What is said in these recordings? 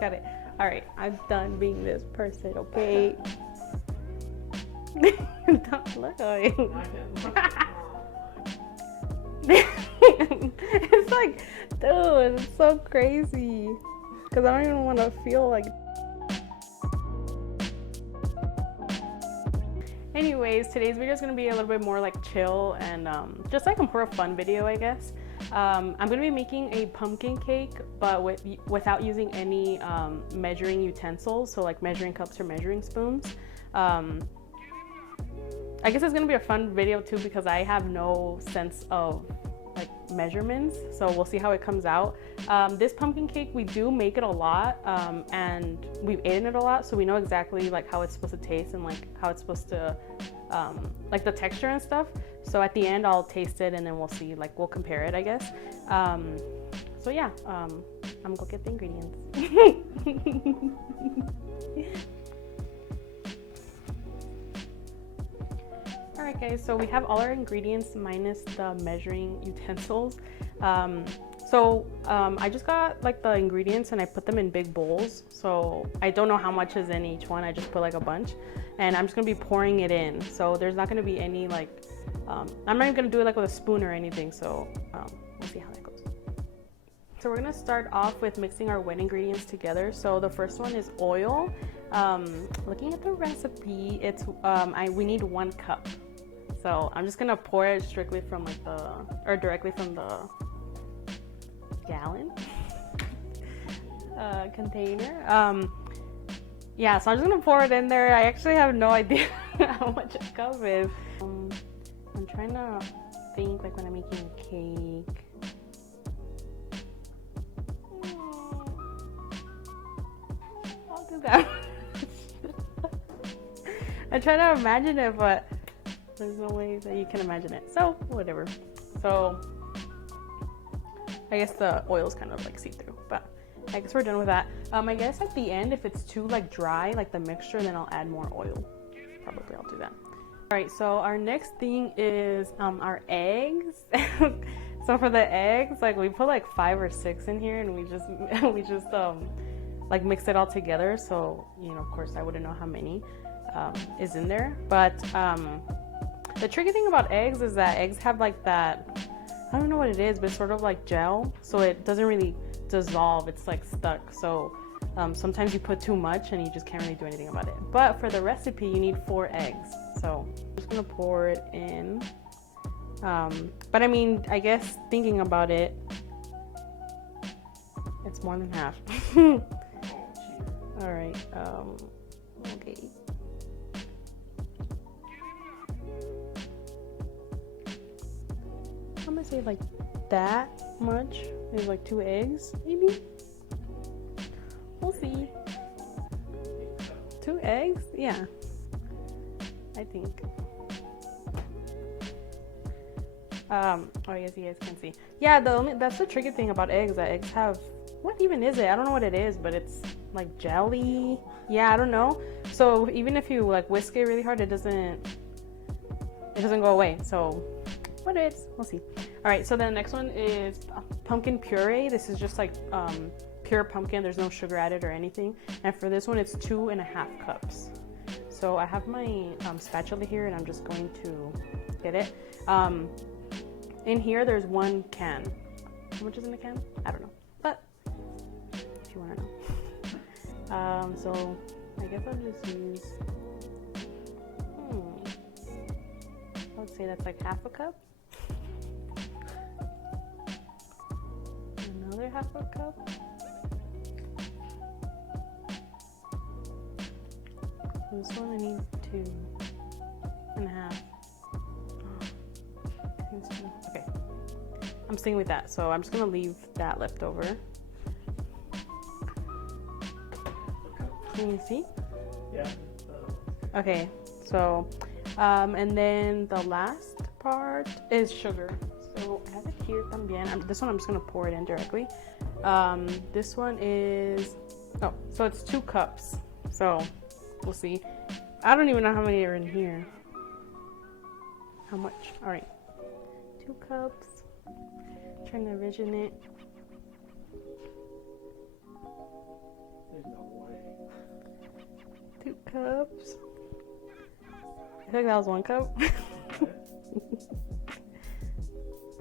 Got it. All right, I'm done being this person, okay? Don't look at me. It's like, dude, it's so crazy. Because I don't even want to feel like. Anyways, today's video is going to be a little bit more like chill and just like a more fun video, I guess. I'm going to be making a pumpkin cake, but without using any measuring utensils, so like measuring cups or measuring spoons. I guess it's going to be a fun video too because I have no sense of like measurements, so we'll see how it comes out. This pumpkin cake, we do make it a lot, and we've eaten it a lot, so we know exactly like how it's supposed to taste and like how it's supposed to like the texture and stuff. So at the end I'll taste it and then we'll see, like we'll compare it, I guess. So yeah, I'm gonna go get the ingredients. Alright guys, so we have all our ingredients minus the measuring utensils. I just got like the ingredients and I put them in big bowls. So I don't know how much is in each one. I just put like a bunch and I'm just gonna be pouring it in. So there's not gonna be any like, I'm not even gonna do it like with a spoon or anything. So we'll see how that goes. So we're gonna start off with mixing our wet ingredients together. So the first one is oil. Looking at the recipe, it's we need 1 cup. So I'm just gonna pour it strictly from like directly from the gallon container. Yeah, so I'm just gonna pour it in there. I actually have no idea how much a cup is. I'm trying to think like when I'm making a cake. I'll do that. I try to imagine it, but there's no way that you can imagine it. So whatever. So I guess the oil's kind of like see-through, but I guess we're done with that. I guess at the end, if it's too like dry, like the mixture, then I'll add more oil. Probably I'll do that. All right, so our next thing is our eggs. So for the eggs, like we put like 5 or 6 in here, and we just like mix it all together. So of course I wouldn't know how many is in there, but the tricky thing about eggs is that eggs have like that, I don't know what it is, but it's sort of like gel, so it doesn't really dissolve. It's like stuck. So sometimes you put too much and you just can't really do anything about it. But for the recipe, you need 4 eggs. So I'm just gonna pour it in. But I mean, I guess thinking about it, it's more than half. All right. Okay. I'm gonna say like that much is like 2 eggs, maybe. We'll see. 2 eggs? Yeah, I think. Oh, I guess you guys can see. Yeah, that's the tricky thing about eggs. That eggs have, what even is it? I don't know what it is, but it's like jelly. Yeah, I don't know. So even if you like whisk it really hard, it doesn't go away. So what it is, we'll see. All right, so then the next one is pumpkin puree. This is just like pure pumpkin. There's no sugar added or anything. And for this one, it's 2.5 cups. So I have my spatula here, and I'm just going to get it. In here, there's 1 can. How much is in the can? I don't know, but if you want to know. So I guess I'll just use. I would say that's like 1/2 cup. Another 1/2 cup. This one I need 2.5. Okay, I'm sticking with that. So I'm just gonna leave that left over. Can you see? Yeah. Okay, so and then the last part is sugar. So I have it here también. This one I'm just gonna pour it in directly. This one is, so it's 2 cups. So we'll see. I don't even know how many are in here. How much? All right, 2 cups. Trying to envision it. There's no way. 2 cups. I think that was 1 cup.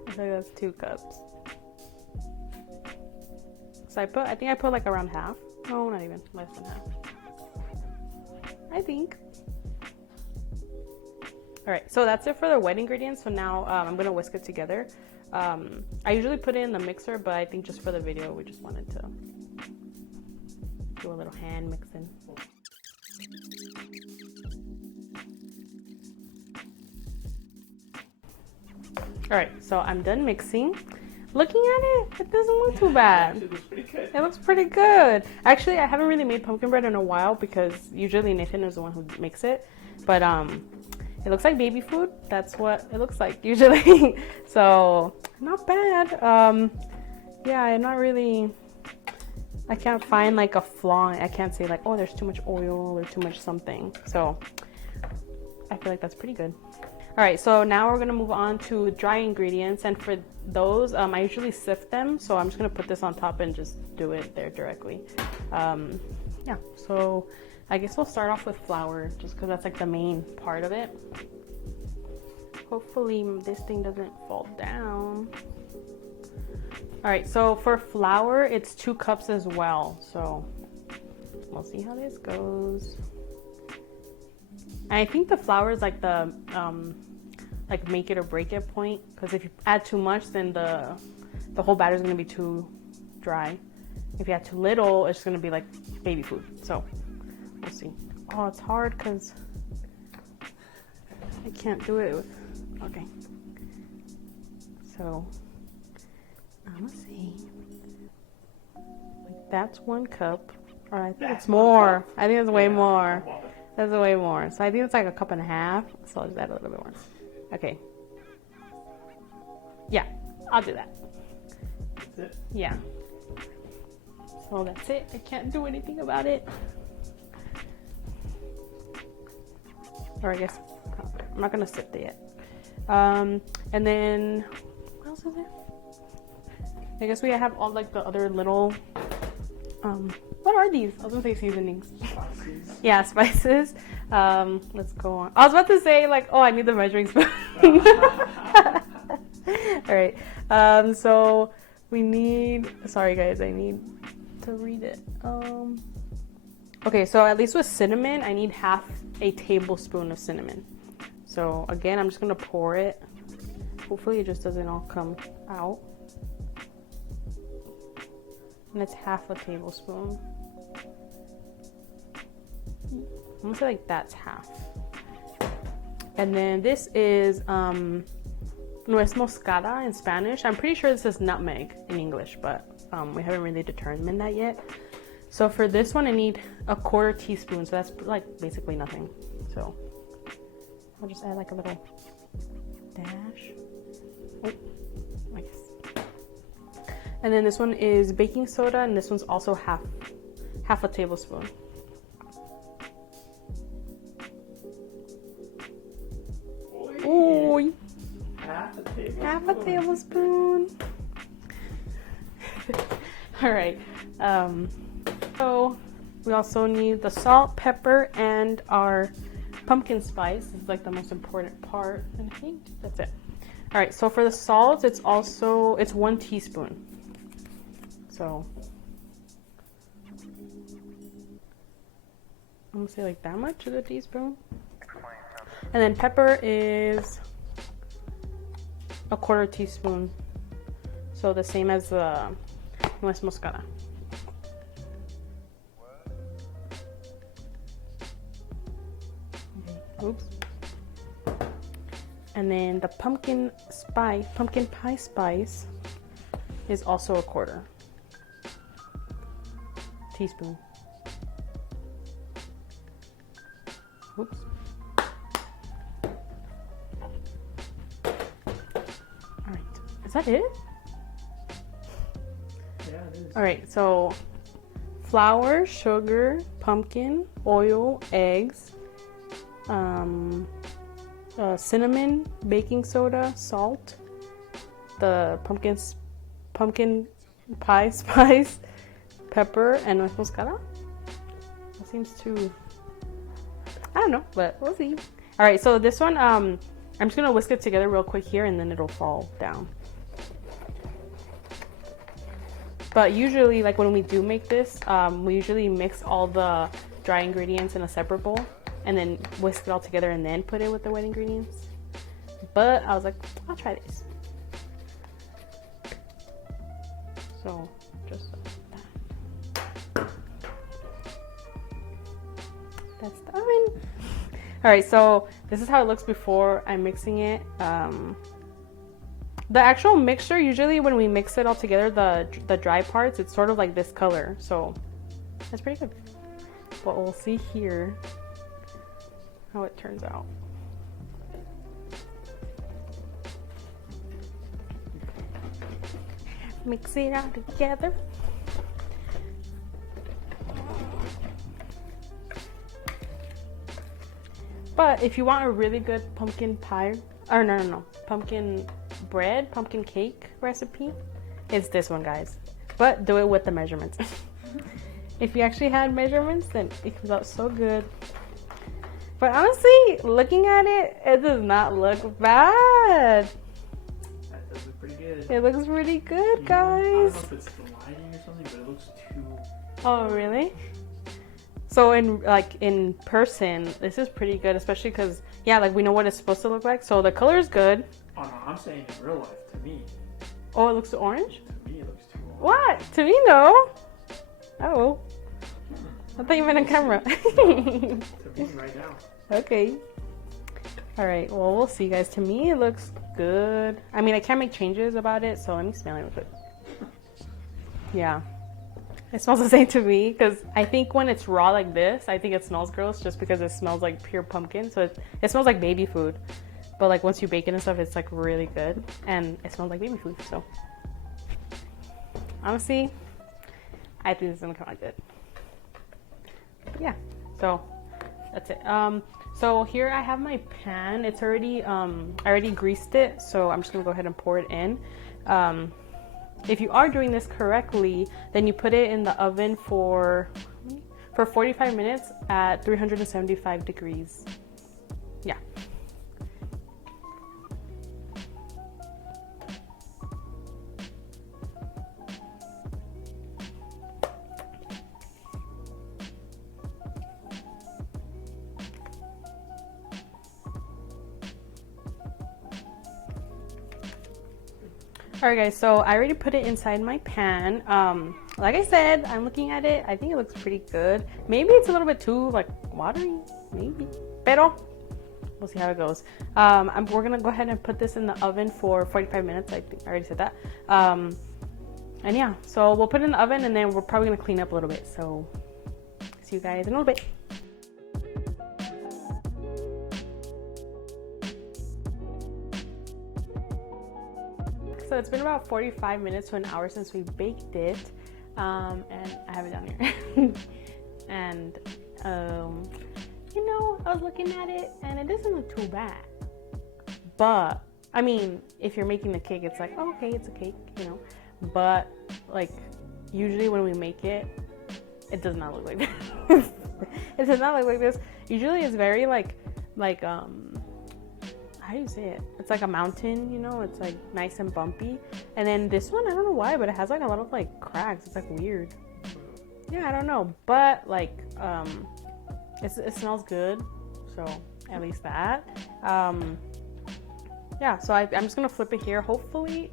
I think that's 2 cups. So I think I put like around half. No, not even, less than half. I think. All right, so that's it for the wet ingredients. So now I'm gonna whisk it together. I usually put it in the mixer, but I think just for the video, we just wanted to do a little hand mixing. All right, so I'm done mixing. Looking at it, it doesn't look too bad. It looks pretty good. It looks pretty good. Actually, I haven't really made pumpkin bread in a while because usually Nathan is the one who makes it. But it looks like baby food. That's what it looks like usually. So not bad. Yeah, I'm not really. I can't find like a flaw. I can't say like, oh, there's too much oil or too much something. So I feel like that's pretty good. All right, so now we're gonna move on to dry ingredients, and for those, I usually sift them, so I'm just gonna put this on top and just do it there directly. Yeah, so I guess we'll start off with flour, just because that's like the main part of it. Hopefully this thing doesn't fall down. All right, so for flour, it's 2 cups as well, so we'll see how this goes. And I think the flour is like the like make it or break it point, because if you add too much, then the whole batter is gonna be too dry. If you add too little, it's gonna be like baby food. So we'll see. Oh, it's hard because I can't do it with. Okay. So I'm gonna see. Like that's 1 cup. Or I think it's more. I think it's way more. That's way more. So I think it's like 1.5 cups. So I'll just add a little bit more. Okay. Yeah, I'll do that. That's it? Yeah. So that's it. I can't do anything about it. Or I guess I'm not gonna sift it yet. And then what else is there? I guess we have all like the other little what are these? I was gonna say seasonings. Spices. Yeah, spices. Let's go on. I was about to say like, oh, I need the measuring spoon. All right. So we need. Sorry, guys. I need to read it. Okay. So at least with cinnamon, I need half a tablespoon of cinnamon. So again, I'm just gonna pour it. Hopefully, it just doesn't all come out. And it's half a tablespoon. I'm gonna say like that's half. And then this is nuez moscada in Spanish. I'm pretty sure this is nutmeg in English, but we haven't really determined that yet. So for this one, I need 1/4 teaspoon. So that's like basically nothing. So I'll just add like a little dash. Oh, I guess. And then this one is baking soda, and this one's also half a tablespoon. Oy. Half a tablespoon. All right. So we also need the salt, pepper, and our pumpkin spice. This is like the most important part, and I think that's it. All right. So for the salt, it's 1 teaspoon. So I'm gonna say like that much is a teaspoon. And then pepper is 1/4 teaspoon. So the same as the nuez moscada. Oops. And then the pumpkin pie spice is also 1/4 teaspoon. Oops. All right. Is that it? Yeah, it is. All right. So flour, sugar, pumpkin, oil, eggs, cinnamon, baking soda, salt, the pumpkin pie spice, pepper, and nuez moscada. That seems to, I don't know, but we'll see. All right, so this one, I'm just gonna whisk it together real quick here, and then it'll fall down. But usually, like when we do make this, we usually mix all the dry ingredients in a separate bowl, and then whisk it all together, and then put it with the wet ingredients. But I was like, I'll try this. So just like that. That's done. All right, so this is how it looks before I'm mixing it. The actual mixture, usually when we mix it all together, the dry parts, it's sort of like this color. So that's pretty good. But we'll see here how it turns out. Mix it all together. But if you want a really good pumpkin pie, or no, pumpkin bread, pumpkin cake recipe, it's this one, guys. But do it with the measurements. If you actually had measurements, then it comes out so good. But honestly, looking at it, it does not look bad. That does look pretty good. It looks really good, I guys. don't know if it's the lighting or something, but it looks too... Oh, really? So in person, this is pretty good, especially because, yeah, like we know what it's supposed to look like. So the color is good. Oh no, I'm saying in real life, to me. Oh, it looks orange? To me, it looks too orange. What? To me, no. Oh. I thought you meant on camera. To me right now. Okay. All right, well, we'll see, guys. To me, it looks good. I mean, I can't make changes about it, so let me smell it real quick. Yeah. It smells the same to me, because I think when it's raw like this, I think it smells gross just because it smells like pure pumpkin. So it smells like baby food. But like once you bake it and stuff, it's like really good. And it smells like baby food, so. Honestly, I think this is gonna come out good. But yeah, so that's it. So here I have my pan. It's already, I already greased it. So I'm just gonna go ahead and pour it in. If you are doing this correctly, then you put it in the oven for 45 minutes at 375 degrees. Yeah. Alright guys, so I already put it inside my pan. Like I said, I'm looking at it. I think it looks pretty good. Maybe it's a little bit too like watery, maybe. Pero we'll see how it goes. We're gonna go ahead and put this in the oven for 45 minutes. I think I already said that. And yeah, so we'll put it in the oven and then we're probably gonna clean up a little bit. So see you guys in a little bit. So it's been about 45 minutes to an hour since we baked it, and I have it down here. And you know, I was looking at it and it doesn't look too bad. But I mean, if you're making the cake, it's like, oh, okay, it's a cake, you know. But like usually when we make it, it does not look like this. It does not look like this. Usually it's very like how do you say it? It's like a mountain, you know, it's like nice and bumpy. And then this one, I don't know why, but it has like a lot of like cracks. It's like weird. Yeah, I don't know. But like, it smells good. So at least that. Yeah, so I'm just gonna flip it here. Hopefully,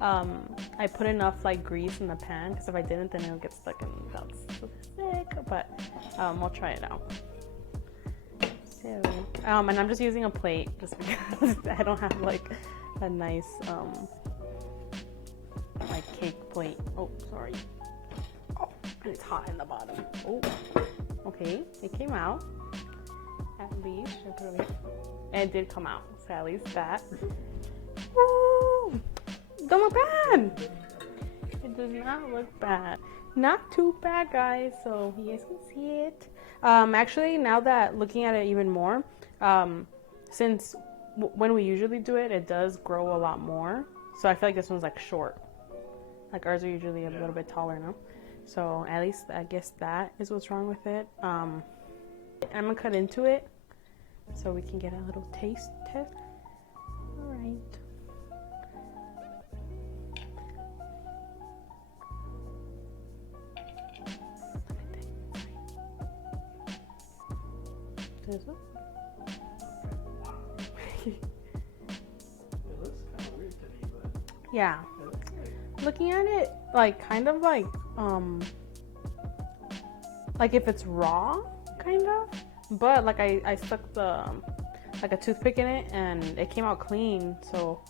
I put enough like grease in the pan, because if I didn't, then it'll get stuck and that's sick. But we'll try it out. So, and I'm just using a plate just because I don't have like a nice like cake plate. Oh, sorry. Oh, and it's hot in the bottom. Oh, okay, it came out. At least, it did come out. So at least that. Woo! Don't look bad. It does not look bad. Not too bad, guys. So you guys can see it. Actually, now that looking at it even more, since when we usually do it, it does grow a lot more. So I feel like this one's like short. Like ours are usually a little bit taller, no? So at least I guess that is what's wrong with it. I'm gonna cut into it so we can get a little taste test. All right. This one? It looks kind of weird to me, but Yeah. it looks good. Looking at it, like kind of like if it's raw, kind of. But like I stuck the like a toothpick in it and it came out clean. So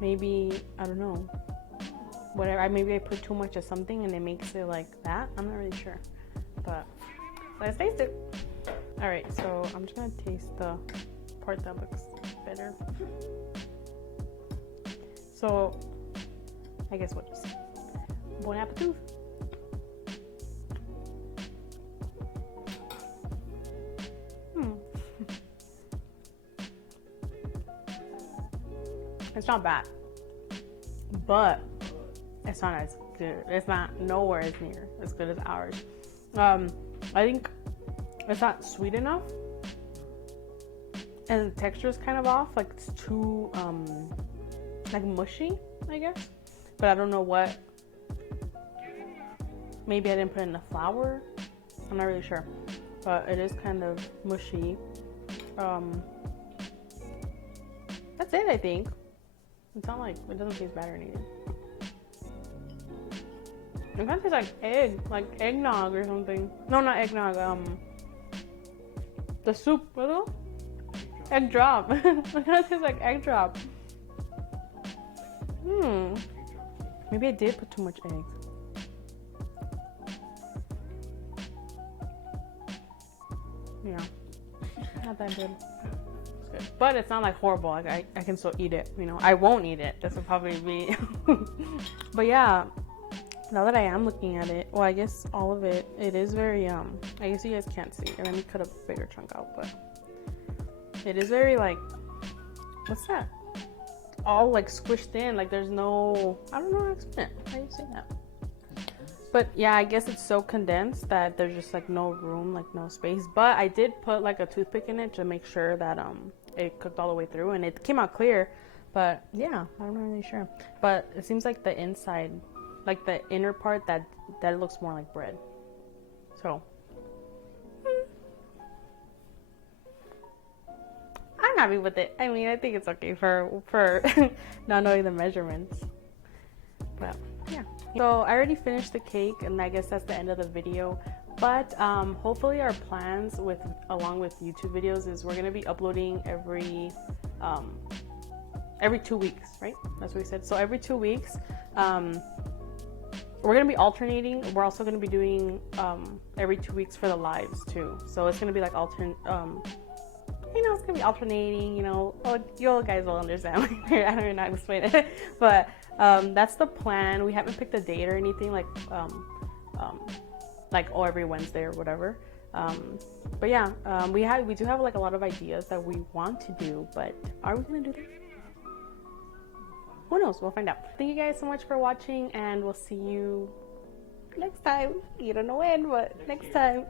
maybe I don't know. Whatever. Maybe I put too much of something and it makes it like that. I'm not really sure. But let's taste it. All right. So I'm just gonna taste the part that looks better. So I guess we'll just bon appetit. It's not bad, but it's not as good. It's not nowhere as near as good as ours. I think it's not sweet enough, and the texture is kind of off. Like it's too like mushy, I guess. But I don't know what. Maybe I didn't put enough flour. I'm not really sure, but it is kind of mushy. That's it, I think. It's not like it doesn't taste bad or anything. It kind of tastes like egg, like eggnog or something. No, not eggnog. The soup, little egg drop. It kind of tastes like egg drop. Maybe I did put too much eggs. Yeah, not that good. It's good, but it's not like horrible. Like I can still eat it. You know, I won't eat it. This will probably be. But yeah, now that I am looking at it, well, I guess all of it. It is very I guess you guys can't see. Let me cut a bigger chunk out, but it is very like, what's that? All like squished in. Like there's no. I don't know how to explain it. How do you say that? But yeah, I guess it's so condensed that there's just like no room, like no space. But I did put like a toothpick in it to make sure that it cooked all the way through and it came out clear. But yeah, I'm not really sure. But it seems like the inside, like the inner part, that looks more like bread. So I'm happy with it. I mean, I think it's okay for not knowing the measurements. But yeah. So I already finished the cake, and I guess that's the end of the video. But hopefully our plans along with YouTube videos is we're gonna be uploading every 2 weeks, right? That's what we said. So every 2 weeks, we're gonna be alternating. We're also gonna be doing every 2 weeks for the lives too. So it's gonna be like it's gonna be alternating, you guys will understand. I don't even know how to explain it. But that's the plan. We haven't picked a date or anything like every Wednesday or whatever. But yeah, we do have like a lot of ideas that we want to do, but are we gonna do that? Who knows? We'll find out. Thank you guys so much for watching, and we'll see you next time. You don't know when, but next time.